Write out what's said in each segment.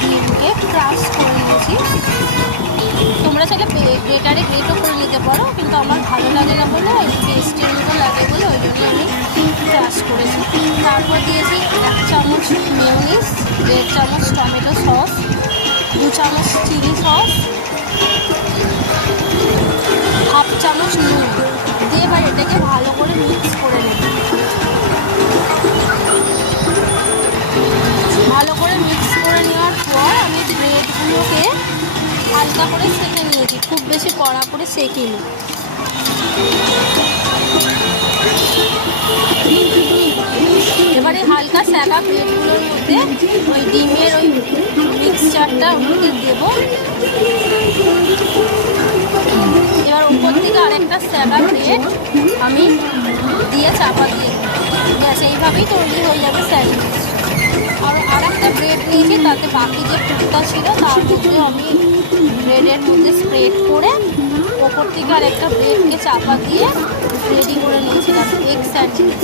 ডিমকে crush করে নিয়েছি। তোমরা চাইলে গ্রেটারে গ্রেটও করে নিতে পারো, কিন্তু আমার ভালো লাগে না বলে, ওই পেস্টের মতো লাগে বলে ওই জন্য আমি ক্রাশ করেছি। তারপর দিয়েছি 1 চামচ মেয়োনিজ, 1.5 চামচ টমেটো সস, 2 চামচ চিলি সস, 1/2 চামচ নুন দিয়ে এবার এটাকে ভালো করে মিক্স করে নেব। ভালো করে মিক্স করে নেওয়ার পর আমি ব্রেডগুলোকে হালকা করে সেঁকে নিয়েছি, খুব বেশি কড়া করে সেঁকিনি। এবারে হালকা সেঁকা ব্রেডগুলোর মধ্যে ওই ডিমের ওই মিক্সচারটা ওগুলোকে দেবো। এবার উপর থেকে আরেকটা সেঁকা ব্রেড আমি দিয়ে চাপা দিয়ে গ্যাস, এইভাবেই তৈরি হয়ে যাবে স্যান্ডউইচ। আর একটা ব্রেড নিয়েছি, তাতে বাকি যে পুরটা ছিল তার মধ্যে আমি ব্রেডের মধ্যে স্প্রেড করে ওপর থেকে আরেকটা ব্রেডকে চাপা দিয়ে রেডি করে নিয়েছিলাম এগ স্যান্ডউইচ।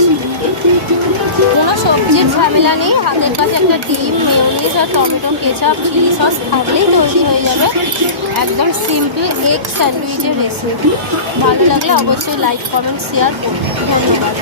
কোনো সবজির ঝামেলা নেই, হাতের কাছে একটা ডিম, মেয়োনিজ আর টমেটো কেচাপ, চিলি সস থাকলেই তৈরি হয়ে যাবে একদম সিম্পল এগ স্যান্ডউইচের রেসিপি। ভালো লাগলে অবশ্যই লাইক, কমেন্ট, শেয়ার করুন। ধন্যবাদ।